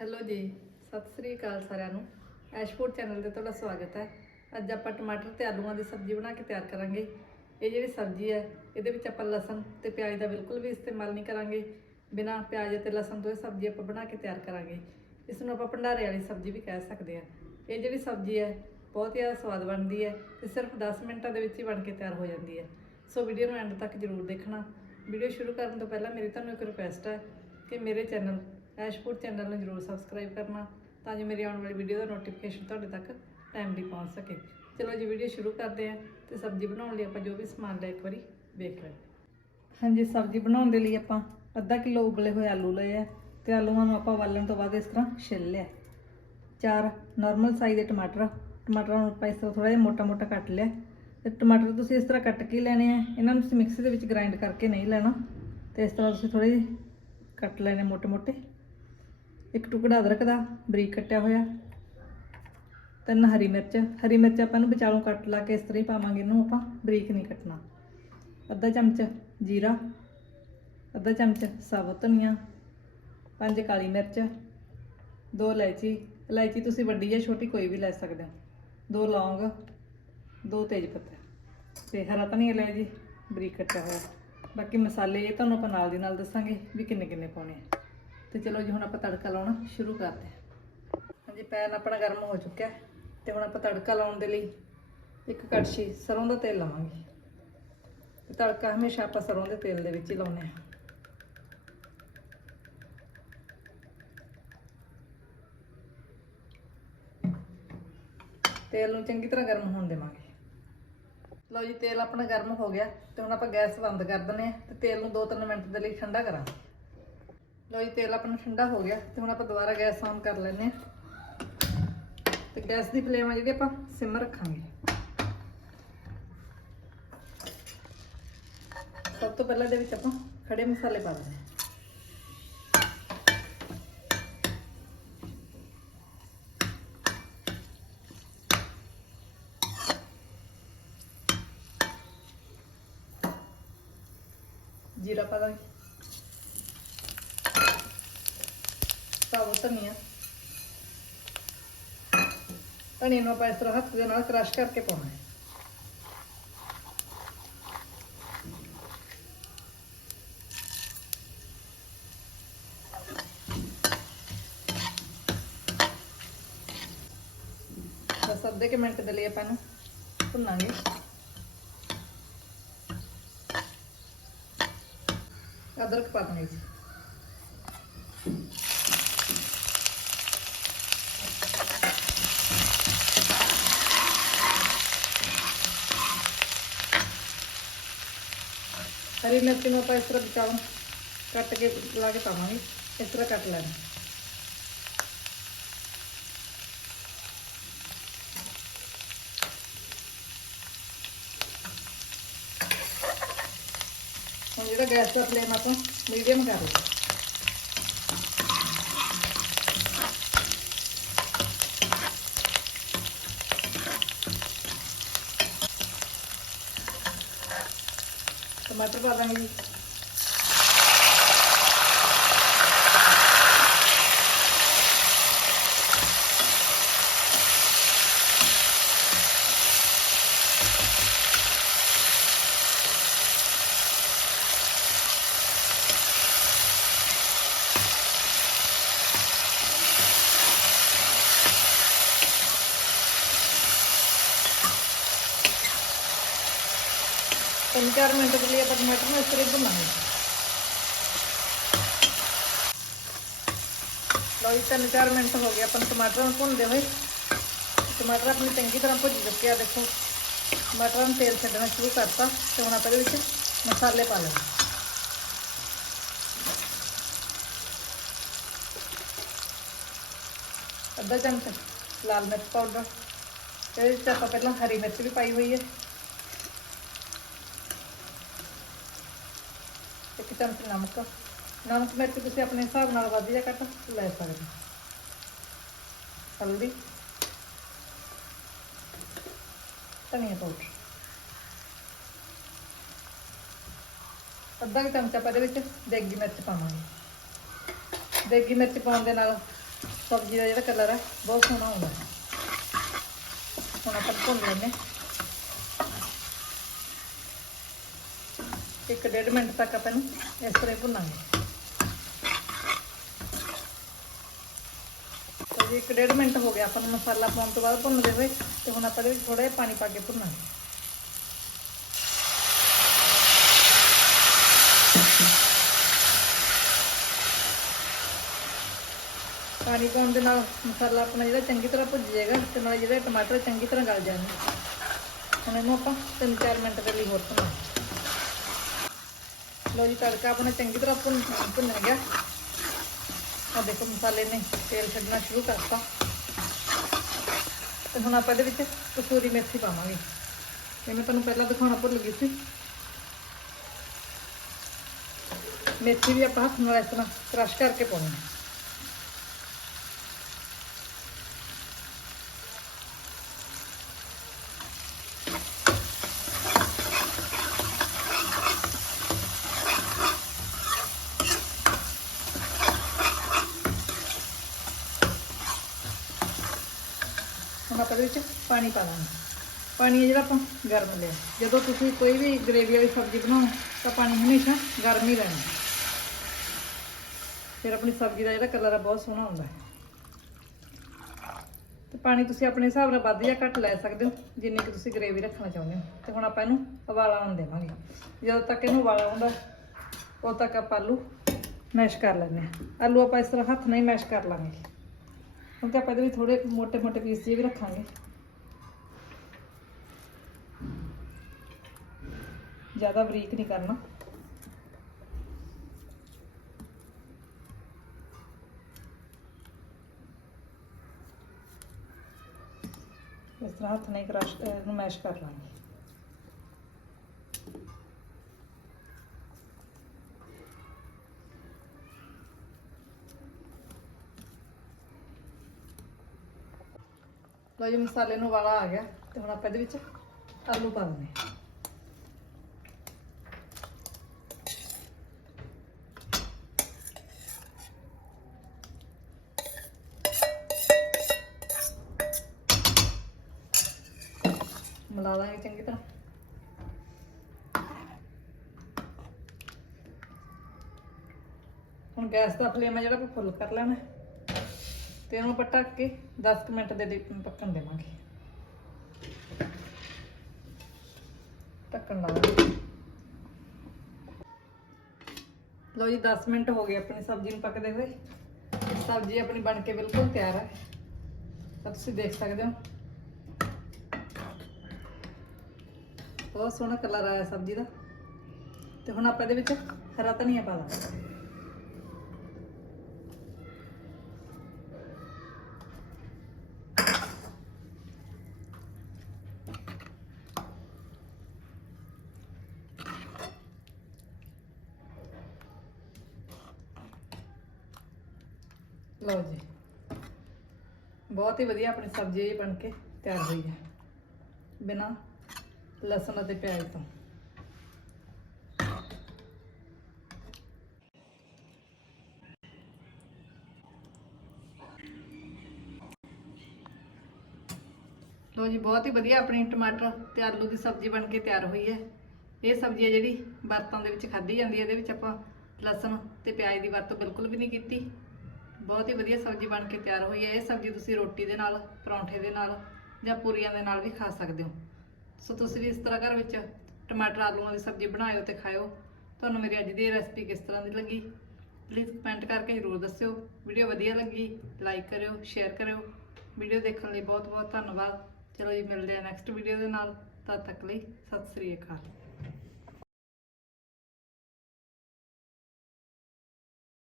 Hello ਜੀ, ਸਤਿ ਸ੍ਰੀ ਅਕਾਲ ਸਾਰਿਆਂ ਨੂੰ। ਐਸ਼ਪੋਰਟ ਚੈਨਲ ਤੇ ਤੁਹਾਡਾ ਸਵਾਗਤ ਹੈ। ਅੱਜ ਆਪਾਂ ਟਮਾਟਰ ਤੇ ਆਲੂਆਂ ਦੀ ਸਬਜ਼ੀ ਬਣਾ ਕੇ ਤਿਆਰ ਕਰਾਂਗੇ। ਇਹ ਜਿਹੜੀ ਸਬਜ਼ੀ ਹੈ, ਇਹਦੇ ਵਿੱਚ ਆਪਾਂ ਲਸਣ ਤੇ ਪਿਆਜ਼ ਦਾ ਬਿਲਕੁਲ ਵੀ ਇਸਤੇਮਾਲ ਨਹੀਂ ਕਰਾਂਗੇ। ਬਿਨਾਂ ਪਿਆਜ਼ ਅਤੇ ਲਸਣ ਤੋਂ ਇਹ ਸਬਜ਼ੀ ਆਪਾਂ ਬਣਾ ਕੇ ਤਿਆਰ ਕਰਾਂਗੇ। ਇਸ ਨੂੰ ਆਪਾਂ ਭੰਡਾਰੇ ਵਾਲੀ ਸਬਜ਼ੀ ਵੀ ਕਹਿ ਸਕਦੇ ਹਾਂ। ਇਹ ਜਿਹੜੀ ਸਬਜ਼ੀ ਹੈ, ਬਹੁਤ ਹੀ ਜ਼ਿਆਦਾ ਸਵਾਦ ਬਣਦੀ ਹੈ ਤੇ ਸਿਰਫ 10 ਮਿੰਟਾਂ ਦੇ ਵਿੱਚ ਹੀ ਬਣ ਕੇ ਤਿਆਰ ਹੋ ਜਾਂਦੀ ਹੈ। ਸੋ ਵੀਡੀਓ ਨੂੰ ਐਂਡ ਤੱਕ ਜ਼ਰੂਰ ਦੇਖਣਾ। ਵੀਡੀਓ ਸ਼ੁਰੂ ਕਰਨ ਤੋਂ ਪਹਿਲਾਂ ਮੇਰੀ ਤੁਹਾਨੂੰ ਇੱਕ ਰਿਕੁਐਸਟ ਹੈ ਕਿ ਮੇਰੇ ਚੈਨਲ ਐਸ਼ਪੁਰ ਚੈਨਲ ਨੂੰ ਜ਼ਰੂਰ ਸਬਸਕ੍ਰਾਈਬ ਕਰਨਾ ਤਾਂ ਜੋ ਮੇਰੀ ਆਉਣ ਵਾਲੀ ਵੀਡੀਓ ਦਾ ਨੋਟੀਫਿਕੇਸ਼ਨ ਤੁਹਾਡੇ ਤੱਕ ਟਾਈਮਲੀ ਪਹੁੰਚ ਸਕੇ। ਚਲੋ ਜੀ ਵੀਡੀਓ ਸ਼ੁਰੂ ਕਰਦੇ ਹਾਂ ਤੇ ਸਬਜ਼ੀ ਬਣਾਉਣ ਲਈ ਆਪਾਂ ਜੋ ਵੀ ਸਮਾਨ ਲਿਆ ਇੱਕ ਵਾਰੀ ਵੇਖ ਲਈਏ ਹਾਂਜੀ, ਸਬਜ਼ੀ ਬਣਾਉਣ ਦੇ ਲਈ ਆਪਾਂ ਅੱਧਾ ਕਿਲੋ ਉਬਲੇ ਹੋਏ ਆਲੂ ਲਏ ਆ ਤੇ ਆਲੂਆਂ ਨੂੰ ਆਪਾਂ ਉਬਾਲਣ ਤੋਂ ਬਾਅਦ ਇਸ ਤਰ੍ਹਾਂ ਛਿੱਲ ਲਿਆ। ਚਾਰ ਨਾਰਮਲ ਸਾਈਜ਼ ਦੇ ਟਮਾਟਰ, ਟਮਾਟਰਾਂ ਨੂੰ ਆਪਾਂ ਇਸ ਤਰ੍ਹਾਂ ਥੋੜਾ ਜਿਹਾ ਮੋਟਾ ਮੋਟਾ ਕੱਟ ਲਿਆ। ਤੇ ਟਮਾਟਰ ਤੁਸੀਂ ਇਸ ਤਰ੍ਹਾਂ ਕੱਟ ਕੇ ਹੀ ਲੈਣੇ ਆ, ਇਹਨਾਂ ਨੂੰ ਮਿਕਸੀ ਦੇ ਵਿੱਚ ਗ੍ਰਾਈਂਡ ਕਰਕੇ ਨਹੀਂ ਲੈਣਾ। ਤੇ ਇਸ ਤਰ੍ਹਾਂ ਤੁਸੀਂ ਥੋੜੇ ਜਿਹੇ ਕੱਟ ਲੈਣੇ ਮੋਟੇ ਮੋਟੇ ਇੱਕ ਟੁਕੜਾ ਅਦਰਕ ਦਾ ਬਰੀਕ ਕੱਟਿਆ ਹੋਇਆ, ਤਿੰਨ ਹਰੀ ਮਿਰਚ। ਹਰੀ ਮਿਰਚ ਆਪਾਂ ਨੂੰ ਵਿਚਾਲੋਂ ਕੱਟ ਲਾ ਕੇ ਇਸ ਤਰ੍ਹਾਂ ਹੀ ਪਾਵਾਂਗੇ, ਇਹਨੂੰ ਆਪਾਂ ਬਰੀਕ ਨਹੀਂ ਕੱਟਣਾ। ਅੱਧਾ ਚਮਚ ਜੀਰਾ, ਅੱਧਾ ਚਮਚ ਸਾਬੁਤ ਧਨੀਆ, ਪੰਜ ਕਾਲੀ ਮਿਰਚ, ਦੋ ਇਲਾਇਚੀ। ਇਲਾਇਚੀ ਤੁਸੀਂ ਵੱਡੀ ਜਾਂ ਛੋਟੀ ਕੋਈ ਵੀ ਲੈ ਸਕਦੇ ਹੋ। ਦੋ ਲੌਂਗ, ਦੋ ਤੇਜ ਪੱਤੇ। ਤੇ ਹਰਾ ਧਨੀਆ ਲਿਆ ਜੀ, ਬਰੀਕ ਕੱਟਿਆ ਹੋਇਆ। ਬਾਕੀ ਮਸਾਲੇ ਇਹ ਤੁਹਾਨੂੰ ਆਪਾਂ ਨਾਲ ਦੀ ਨਾਲ ਦੱਸਾਂਗੇ ਵੀ ਕਿੰਨੇ ਕਿੰਨੇ ਪਾਉਣੇ ਆ। ਤੇ ਚਲੋ ਜੀ ਹੁਣ ਆਪਾਂ ਤੜਕਾ ਲਾਉਣਾ ਸ਼ੁਰੂ ਕਰਦੇ ਹਾਂ। ਹਾਂਜੀ, ਪੈਨ ਆਪਣਾ ਗਰਮ ਹੋ ਚੁੱਕਿਆ ਹੈ ਤੇ ਹੁਣ ਆਪਾਂ ਤੜਕਾ ਲਾਉਣ ਦੇ ਲਈ ਇੱਕ ਕੜਛੀ ਸਰੋਂ ਦਾ ਤੇਲ ਲਵਾਂਗੇ। ਤੇ ਤੜਕਾ ਹਮੇਸ਼ਾ ਆਪਾਂ ਸਰੋਂ ਦੇ ਤੇਲ ਦੇ ਵਿੱਚ ਹੀ ਲਾਉਂਦੇ ਹਾਂ। ਤੇਲ ਨੂੰ ਚੰਗੀ ਤਰ੍ਹਾਂ ਗਰਮ ਹੋਣ ਦੇਵਾਂਗੇ। ਲਓ ਜੀ, ਤੇਲ ਆਪਣਾ ਗਰਮ ਹੋ ਗਿਆ ਤੇ ਹੁਣ ਆਪਾਂ ਗੈਸ ਬੰਦ ਕਰ ਦਿੰਦੇ ਆ ਤੇ ਤੇਲ ਨੂੰ 2-3 ਮਿੰਟ ਦੇ ਲਈ ਠੰਡਾ ਕਰਾਂਗੇ। ਲਓ ਜੀ, ਤੇਲ ਆਪਣਾ ਠੰਡਾ ਹੋ ਗਿਆ ਤੇ ਹੁਣ ਆਪਾਂ ਦੁਬਾਰਾ ਗੈਸ ਔਨ ਕਰ ਲੈਂਦੇ ਆ ਤੇ ਗੈਸ ਦੀ ਫਲੇਮ ਆ ਜਿਹੜੀ ਆਪਾਂ ਸਿਮ ਰੱਖਾਂਗੇ। ਸਭ ਤੋਂ ਪਹਿਲਾਂ ਦੇ ਵਿੱਚ ਆਪਾਂ ਖੜੇ ਮਸਾਲੇ ਪਾ ਦਿੰਦੇ ਹਾਂ। ਜੀਰਾ ਪਾ ਦਾਂਗੇ। ਸਾਬੁਤ ਧਨੀਆ। ਧਨੀਆ ਨੂੰ ਆਪਾਂ ਇਸ ਤਰ੍ਹਾਂ ਹੱਥ ਦੇ ਨਾਲ ਕ੍ਰਸ਼ ਕਰਕੇ ਪਾਉਣਾ ਹੈ। ਬਸ ਅੱਧੇ ਕੁ ਮਿੰਟ ਦੇ ਲਈ ਆਪਾਂ ਨੂੰ ਭੁੰਨਾਂਗੇ। ਅਦਰਕ ਪਾ ਦਾਂਗੇ ਹਰੀ ਮਿਰਚ ਨੂੰ ਆਪਾਂ ਇਸ ਤਰ੍ਹਾਂ ਬਚਾਉਂ ਕੱਟ ਕੇ ਲਾ ਕੇ ਪਾਵਾਂਗੇ। ਇਸ ਤਰ੍ਹਾਂ ਕੱਟ ਲੈਣਾ। ਹੁਣ ਜਿਹੜਾ ਗੈਸ ਦਾ ਫਲੇਮ ਆਪਾਂ ਮੀਡੀਅਮ ਕਰ ਲਈਏ ਟਮਾਟਰ ਪਾ ਦਾਂਗੇ ਜੀ ਤਿੰਨ ਚਾਰ ਮਿੰਟ ਦੇ ਲਈ ਆਪਾਂ ਟਮਾਟਰ ਨੂੰ ਇਸ ਤਰ੍ਹਾਂ ਹੀ ਭੁੰਨਾਂਗੇ ਲਓ ਜੀ ਤਿੰਨ ਚਾਰ ਮਿੰਟ ਹੋ ਗਏ ਆਪਾਂ ਨੂੰ ਟਮਾਟਰ ਨੂੰ ਭੁੰਨਦੇ ਹੋਏ ਟਮਾਟਰ ਆਪਣੀ ਚੰਗੀ ਤਰ੍ਹਾਂ ਭੁੱਜ ਚੁੱਕੇ ਆ ਦੇਖੋ ਟਮਾਟਰਾਂ ਨੂੰ ਤੇਲ ਛੱਡਣਾ ਸ਼ੁਰੂ ਕਰਤਾ ਤੇ ਹੁਣ ਆਪਾਂ ਇਹਦੇ ਵਿੱਚ ਮਸਾਲੇ ਪਾ ਲੈਣੇ ਅੱਧਾ ਚਮਚ ਲਾਲ ਮਿਰਚ ਪਾਊਡਰ ਇਹਦੇ ਵਿੱਚ ਆਪਾਂ ਪਹਿਲਾਂ ਹਰੀ ਮਿਰਚ ਵੀ ਪਾਈ ਹੋਈ ਹੈ ਇੱਕ ਚਮਚ ਨਮਕ। ਨਮਕ ਮਿਰਚ ਤੁਸੀਂ ਆਪਣੇ ਹਿਸਾਬ ਨਾਲ ਵੱਧ ਜਾਂ ਘੱਟ ਲੈ ਸਕਦੇ ਹੋ। ਹਲਦੀ। ਧਨੀਆ ਪਾਊਡਰ। ਅੱਧਾ ਕੁ ਚਮਚਾ ਆਪਾਂ ਇਹਦੇ ਵਿੱਚ ਦੇਗੀ ਮਿਰਚ ਪਾਵਾਂਗੇ। ਦੇਗੀ ਮਿਰਚ ਪਾਉਣ ਦੇ ਨਾਲ ਸਬਜ਼ੀ ਦਾ ਜਿਹੜਾ ਕਲਰ ਹੈ ਬਹੁਤ ਸੋਹਣਾ ਹੁੰਦਾ ਹੈ ਹੁਣ ਆਪਾਂ ਭੁੰਨ ਲੈਂਦੇ ਇੱਕ ਡੇਢ ਮਿੰਟ ਤੱਕ ਆਪਾਂ ਨੂੰ ਇਸ ਤਰ੍ਹਾਂ ਹੀ ਭੁੰਨਾਂਗੇ। ਤਾਂ ਜੀ ਇੱਕ ਡੇਢ ਮਿੰਟ ਹੋ ਗਿਆ, ਆਪਾਂ ਨੂੰ ਮਸਾਲਾ ਪਾਉਣ ਤੋਂ ਬਾਅਦ ਭੁੰਨਦੇ ਹੋਏ ਤੇ ਹੁਣ ਆਪਾਂ ਇਹਦੇ ਵਿੱਚ ਥੋੜਾ ਜਿਹਾ ਪਾਣੀ ਪਾ ਕੇ ਭੁੰਨਾਂਗੇ। ਪਾਣੀ ਪਾਉਣ ਦੇ ਨਾਲ ਮਸਾਲਾ ਆਪਣਾ ਜਿਹੜਾ ਚੰਗੀ ਤਰ੍ਹਾਂ ਭੁੱਜ ਜਾਏਗਾ ਤੇ ਨਾਲ ਜਿਹੜੇ ਟਮਾਟਰ ਚੰਗੀ ਤਰ੍ਹਾਂ ਗਲ ਜਾਣਗੇ। ਹੁਣ ਇਹਨੂੰ ਆਪਾਂ 3-4 ਮਿੰਟ ਦੇ ਲਈ ਹੋਰ ਭੁੰਨਾਂਗੇ। ਲੋ ਜੀ, ਤੜਕਾ ਆਪਣਾ ਚੰਗੀ ਤਰ੍ਹਾਂ ਭੁੰਨ ਭੁੰਨ ਗਿਆ। ਆ ਦੇਖੋ ਮਸਾਲੇ ਨੇ ਤੇਲ ਛੱਡਣਾ ਸ਼ੁਰੂ ਕਰਤਾ। ਤੇ ਹੁਣ ਆਪਾਂ ਇਹਦੇ ਵਿੱਚ ਕਸੂਰੀ ਮੇਥੀ ਪਾਵਾਂਗੇ। ਇਹ ਮੈਂ ਤੁਹਾਨੂੰ ਪਹਿਲਾਂ ਦਿਖਾਉਣਾ ਭੁੱਲ ਗਈ ਸੀ। ਮੇਥੀ ਵੀ ਆਪਾਂ ਹੱਥ ਨਾਲ ਇਸ ਤਰ੍ਹਾਂ ਕ੍ਰਸ਼ ਕਰਕੇ ਪਾਉਣੀ ਹੈ। ਹੁਣ ਆਪਾਂ ਇਹਦੇ ਵਿੱਚ ਪਾਣੀ ਪਾ ਦਾਂਗੇ ਪਾਣੀ ਹੈ ਜਿਹੜਾ ਆਪਾਂ ਗਰਮ ਲਿਆ। ਜਦੋਂ ਤੁਸੀਂ ਕੋਈ ਵੀ ਗ੍ਰੇਵੀ ਵਾਲੀ ਸਬਜ਼ੀ ਬਣਾਓ ਤਾਂ ਪਾਣੀ ਹਮੇਸ਼ਾ ਗਰਮ ਹੀ ਲੈਣਾ ਫਿਰ ਆਪਣੀ ਸਬਜ਼ੀ ਦਾ ਜਿਹੜਾ ਕਲਰ ਆ, ਬਹੁਤ ਸੋਹਣਾ ਹੁੰਦਾ ਹੈ। ਤੇ ਪਾਣੀ ਤੁਸੀਂ ਆਪਣੇ ਹਿਸਾਬ ਨਾਲ ਵੱਧ ਜਾਂ ਘੱਟ ਲੈ ਸਕਦੇ ਹੋ, ਜਿੰਨੀ ਕਿ ਤੁਸੀਂ ਗ੍ਰੇਵੀ ਰੱਖਣਾ ਚਾਹੁੰਦੇ ਹੋ। ਤੇ ਹੁਣ ਆਪਾਂ ਇਹਨੂੰ ਉਬਾਲਾ ਆਉਣ ਦੇਵਾਂਗੇ। ਜਦੋਂ ਤੱਕ ਇਹਨੂੰ ਉਬਾਲਾ ਆਉਂਦਾ ਉਦੋਂ ਤੱਕ ਆਪਾਂ ਆਲੂ ਮੈਸ਼ ਕਰ ਲੈਂਦੇ ਹਾਂ। ਆਲੂ ਆਪਾਂ ਇਸ ਤਰ੍ਹਾਂ ਹੱਥ ਨਾਲ ਹੀ ਮੈਸ਼ ਕਰ ਲਾਂਗੇ। ਕਿਉਂਕਿ ਆਪਾਂ ਇਹਦੇ ਵੀ ਥੋੜੇ ਮੋਟੇ ਮੋਟੇ ਪੀਸ ਜੀ ਵੀ ਰੱਖਾਂਗੇ। ਜ਼ਿਆਦਾ ਬਰੀਕ ਨਹੀਂ ਕਰਨਾ। ਇਸ ਤਰ੍ਹਾਂ ਹੱਥ ਨਾਲ ਹੀ ਕ੍ਰਸ਼ ਮੈਸ਼ ਕਰ ਲਾਂਗੇ। ਲਓ ਜੀ, ਮਸਾਲੇ ਨੂੰ ਵਾਲਾ ਆ ਗਿਆ ਤੇ ਹੁਣ ਆਪਾਂ ਇਹਦੇ ਵਿੱਚ ਆਲੂ ਪਾ ਦਿੰਦੇ ਮਿਲਾ ਦਾਂਗੇ ਚੰਗੀ ਤਰ੍ਹਾਂ। ਹੁਣ ਗੈਸ ਦਾ ਫਲੇਮ ਹੈ ਜਿਹੜਾ ਫੁੱਲ ਕਰ ਲੈਣਾ। ਤੇ ਇਹਨੂੰ ਆਪਾਂ ਢੱਕ ਕੇ 10 ਮਿੰਟ ਦੇ ਪੱਕਣ ਦੇਵਾਂਗੇ। ਢੱਕਣ ਲਾ ਲਓ ਜੀ 10 ਮਿੰਟ ਹੋ ਗਏ ਆਪਣੀ ਸਬਜ਼ੀ ਨੂੰ ਪੱਕਦੇ ਹੋਏ। ਸਬਜ਼ੀ ਆਪਣੀ ਬਣ ਕੇ ਬਿਲਕੁਲ ਤਿਆਰ ਹੈ ਤਾਂ ਤੁਸੀਂ ਦੇਖ ਸਕਦੇ ਹੋ। ਬਹੁਤ ਸੋਹਣਾ ਕਲਰ ਆਇਆ ਸਬਜ਼ੀ ਦਾ। ਤੇ ਹੁਣ ਆਪਾਂ ਇਹਦੇ ਵਿੱਚ ਹਰਾ ਧਨੀਆ ਪਾ ਦਾਂਗੇ। ਲਓ ਜੀ। ਬਹੁਤ ਹੀ ਵਧੀਆ ਆਪਣੀ ਸਬਜ਼ੀ ਬਣ ਕੇ ਤਿਆਰ ਹੋਈ ਹੈ। ਬਿਨਾ ਲਸਣ ਅਤੇ ਪਿਆਜ਼ ਤੋਂ। ਲੋ ਜੀ, ਬਹੁਤ ਹੀ ਵਧੀਆ ਆਪਣੀ ਟਮਾਟਰ ਤੇ ਆਲੂ ਦੀ ਸਬਜ਼ੀ ਬਣ ਕੇ ਤਿਆਰ ਹੋਈ ਹੈ। ਇਹ ਸਬਜ਼ੀ ਹੈ ਜਿਹੜੀ ਵਰਤਾਂ ਦੇ ਵਿੱਚ ਖਾਧੀ ਜਾਂਦੀ ਹੈ। ਇਹਦੇ ਵਿੱਚ ਆਪਾਂ ਲਸਣ ਤੇ ਪਿਆਜ਼ ਦੀ ਵਰਤੋਂ ਬਿਲਕੁਲ ਵੀ ਨਹੀਂ ਕੀਤੀ। ਬਹੁਤ ਹੀ ਵਧੀਆ ਸਬਜ਼ੀ ਬਣ ਕੇ ਤਿਆਰ ਹੋਈ ਹੈ। ਇਹ ਸਬਜ਼ੀ ਤੁਸੀਂ ਰੋਟੀ ਦੇ ਨਾਲ, ਪਰੌਂਠੇ ਦੇ ਨਾਲ ਜਾਂ ਪੂਰੀਆਂ ਦੇ ਨਾਲ ਵੀ ਖਾ ਸਕਦੇ ਹੋ। ਸੋ ਤੁਸੀਂ ਵੀ ਇਸ ਤਰ੍ਹਾਂ ਘਰ ਵਿੱਚ ਟਮਾਟਰ, ਆਲੂਆਂ ਦੀ ਸਬਜ਼ੀ ਬਣਾਇਓ ਤੇ ਖਾਇਓ। ਤੁਹਾਨੂੰ ਮੇਰੀ ਅੱਜ ਦੀ ਰੈਸਪੀ ਕਿਸ ਤਰ੍ਹਾਂ ਦੀ ਲੱਗੀ ਪਲੀਜ਼ ਕਮੈਂਟ ਕਰਕੇ ਜ਼ਰੂਰ ਦੱਸਿਓ। ਵੀਡੀਓ ਵਧੀਆ ਲੱਗੀ ਲਾਈਕ ਕਰਿਓ ਸ਼ੇਅਰ ਕਰਿਓ। ਵੀਡੀਓ ਦੇਖਣ ਲਈ ਬਹੁਤ ਬਹੁਤ ਧੰਨਵਾਦ। ਚਲੋ ਜੀ, ਮਿਲਦੇ ਆ ਨੈਕਸਟ ਵੀਡੀਓ ਦੇ ਨਾਲ। ਤਦ ਤੱਕ ਲਈ ਸਤਿ ਸ੍ਰੀ ਅਕਾਲ।